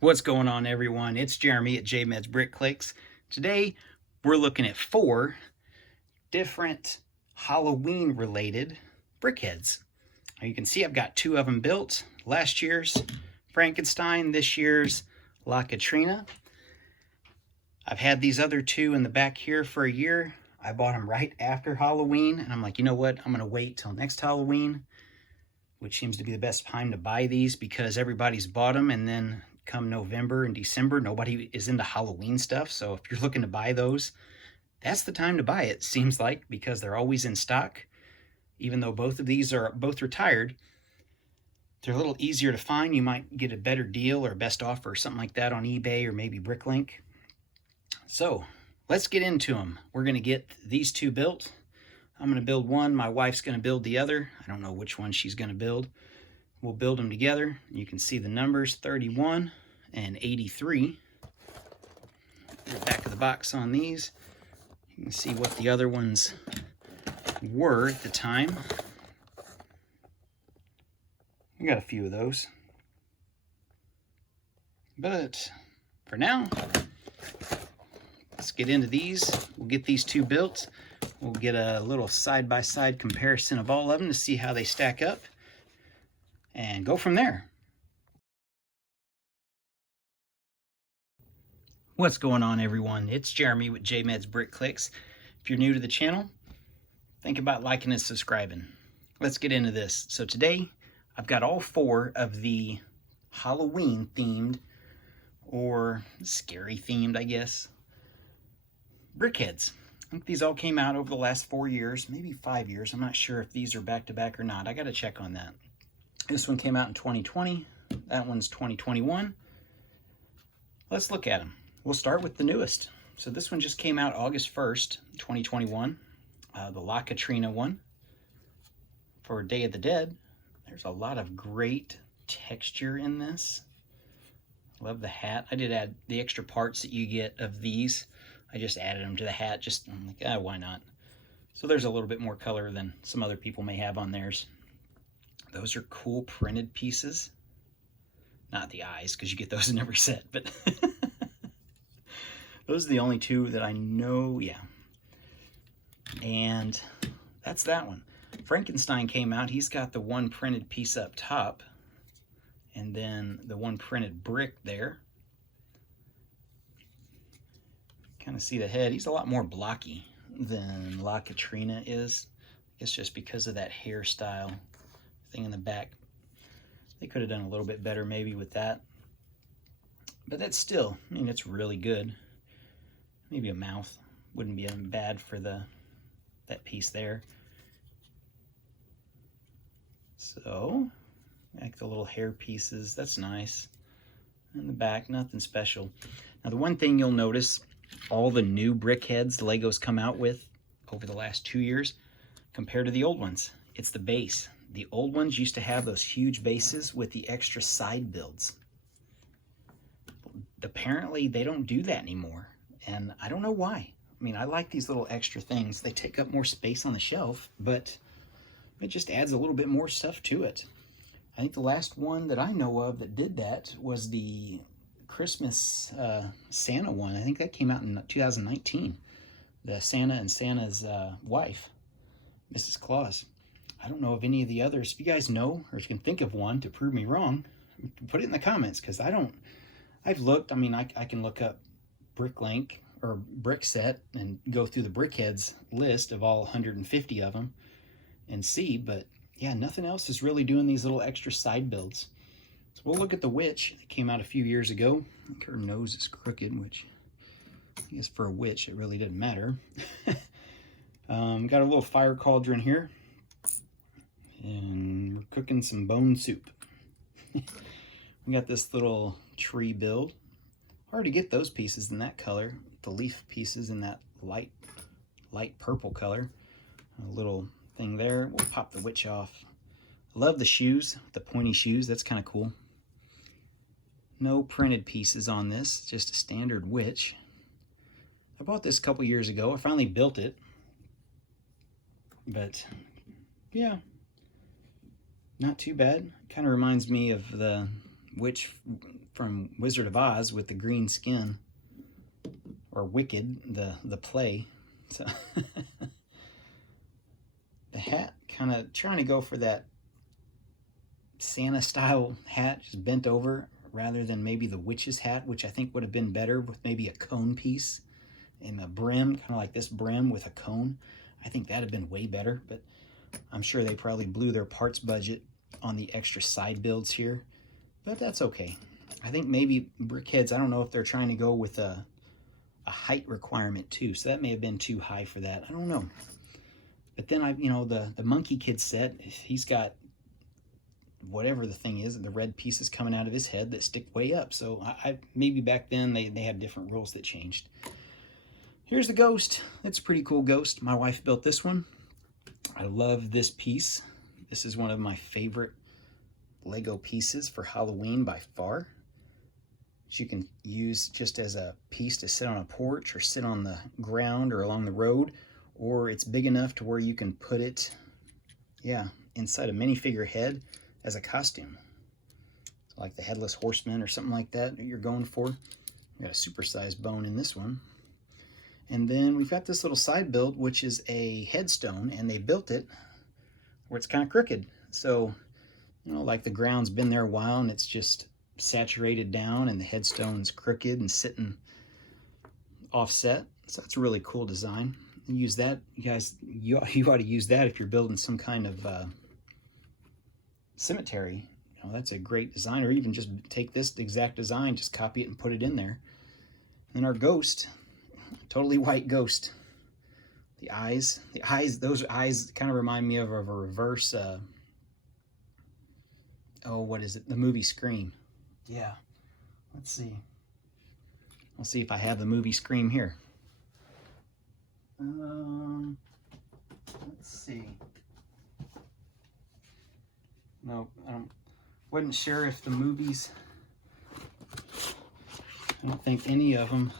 What's going on, everyone? It's Jeremy at JMed's Brickheadz. Today, we're looking at 4 different Halloween-related brickheads. Now you can see I've got 2 of them built. Last year's Frankenstein, this year's Katrina. I've had these other 2 in the back here for a year. I bought them right after Halloween, and I'm like, you know what? I'm going to wait till next Halloween, which seems to be the best time to buy these because everybody's bought them, and then come November and December, nobody is into Halloween stuff. So if you're looking to buy those, that's the time to buy it, seems like, because they're always in stock. Even though both of these are both retired, they're a little easier to find. You might get a better deal or best offer or something like that on eBay or maybe Bricklink. So let's get into them. We're going to get these 2 built. I'm going to build one. My wife's going to build the other. I don't know which one she's going to build. We'll build them together. You can see the numbers 31 and 83. The back of the box on these. You can see what the other ones were at the time. We got a few of those. But for now, let's get into these. We'll get these 2 built. We'll get a little side-by-side comparison of all of them to see how they stack up, and go from there. What's going on, everyone? It's Jeremy with JMed's Brickheadz. If you're new to the channel, think about liking and subscribing. Let's get into this. So today, I've got all 4 of the Halloween themed, or scary themed, I guess, brickheads. I think these all came out over the last 4 years, maybe 5 years. I'm not sure if these are back to back or not. I got to check on that. This one came out in 2020. That one's 2021. Let's look at them. We'll start with the newest. So this one just came out August 1st, 2021. The Katrina one for Day of the Dead. There's a lot of great texture in this. Love the hat. I did add the extra parts that you get of these. I just added them to the hat. I'm like, why not? So there's a little bit more color than some other people may have on theirs. Those are cool printed pieces. Not the eyes, because you get those in every set, but those are the only 2 that I know, yeah. And that's that one. Frankenstein came out. He's got the 1 printed piece up top, and then the 1 printed brick there. Kind of see the head. He's a lot more blocky than Katrina is. I guess just because of that hairstyle thing in the back. They could have done a little bit better maybe with that. But that's still, I mean, it's really good. Maybe a mouth wouldn't be bad for that piece there. So, like the little hair pieces, that's nice. In the back, nothing special. Now the one thing you'll notice, all the new brickheads Legos come out with over the last 2 years compared to the old ones, it's the base. The old ones used to have those huge bases with the extra side builds. Apparently they don't do that anymore, and I don't know why. I mean, I like these little extra things. They take up more space on the shelf, but it just adds a little bit more stuff to it. I think the last one that I know of that did that was the Christmas Santa one. I think that came out in 2019. The Santa and Santa's wife, Mrs. Claus. I don't know of any of the others. If you guys know or can think of one to prove me wrong, put it in the comments, because I've looked. I mean, I can look up Bricklink or Brickset and go through the Brickheadz list of all 150 of them and see, but yeah, nothing else is really doing these little extra side builds. So we'll look at the witch that came out a few years ago. I think her nose is crooked, which I guess for a witch, it really didn't matter. Got a little fire cauldron here. And we're cooking some bone soup. We got this little tree build. Hard to get those pieces in that color. The leaf pieces in that light purple color. A little thing there. We'll pop the witch off. Love the shoes, the pointy shoes. That's kind of cool. No printed pieces on this, just a standard witch. I bought this a couple years ago. I finally built it. But yeah, not too bad. Kind of reminds me of the witch from Wizard of Oz with the green skin, or Wicked, the play. So the hat, kind of trying to go for that Santa style hat, just bent over, rather than maybe the witch's hat, which I think would have been better with maybe a cone piece and a brim, kind of like this brim with a cone. I think that'd have been way better, but I'm sure they probably blew their parts budget on the extra side builds here, but that's okay. I think maybe Brickheadz, I don't know if they're trying to go with a height requirement too, so that may have been too high for that. I don't know. But then the Monkey Kid set, he's got whatever the thing is, the red pieces coming out of his head that stick way up. So I maybe back then they had different rules that changed. Here's the ghost. It's a pretty cool ghost. My wife built this one. I love this piece. This is one of my favorite Lego pieces for Halloween by far. Which you can use just as a piece to sit on a porch or sit on the ground or along the road, or it's big enough to where you can put it, yeah, inside a minifigure head as a costume. So like the Headless Horseman or something like that you're going for. We got a supersized bone in this one. And then we've got this little side build, which is a headstone, and they built it where it's kind of crooked. So, like the ground's been there a while and it's just saturated down and the headstone's crooked and sitting offset. So that's a really cool design. And use that, you guys, you ought to use that if you're building some kind of cemetery. That's a great design. Or even just take this exact design, just copy it and put it in there. And our ghost, totally white ghost. The eyes, those eyes kind of remind me of a reverse, what is it? The movie Scream. Yeah, let's see. I'll see if I have the movie Scream here. Let's see. No, wasn't sure if the movies, I don't think any of them,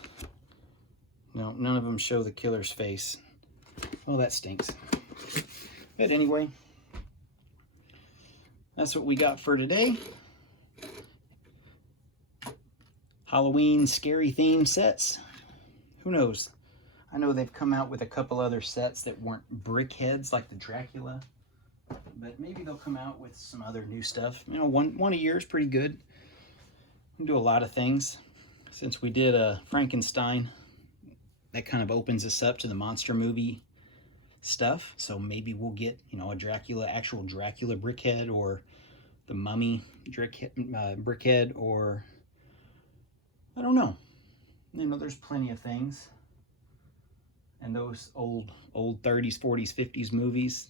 no, none of them show the killer's face. Well, that stinks. But anyway, that's what we got for today. Halloween scary theme sets. Who knows? I know they've come out with a couple other sets that weren't Brickheadz, like the Dracula. But maybe they'll come out with some other new stuff. One a year is pretty good. We can do a lot of things. Since we did a Frankenstein, that kind of opens us up to the monster movie stuff. So maybe we'll get, a Dracula, actual Dracula Brickhead, or the Mummy Brickhead, or I don't know. There's plenty of things. And those old 30s, 40s, 50s movies,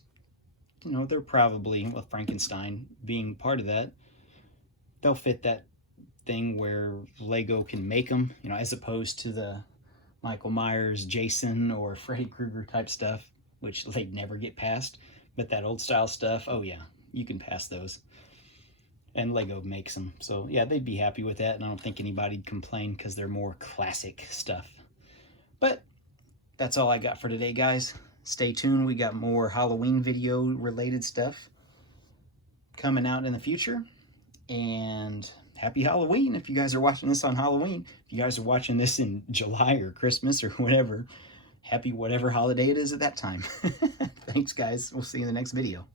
they're probably, with Frankenstein being part of that, they'll fit that thing where Lego can make them, as opposed to the Michael Myers, Jason, or Freddy Krueger type stuff, which they'd never get past. But that old style stuff, oh yeah, you can pass those. And Lego makes them. So yeah, they'd be happy with that, and I don't think anybody'd complain because they're more classic stuff. But that's all I got for today, guys. Stay tuned. We got more Halloween video related stuff coming out in the future. And happy Halloween if you guys are watching this on Halloween. If you guys are watching this in July or Christmas or whatever, happy whatever holiday it is at that time. Thanks, guys. We'll see you in the next video.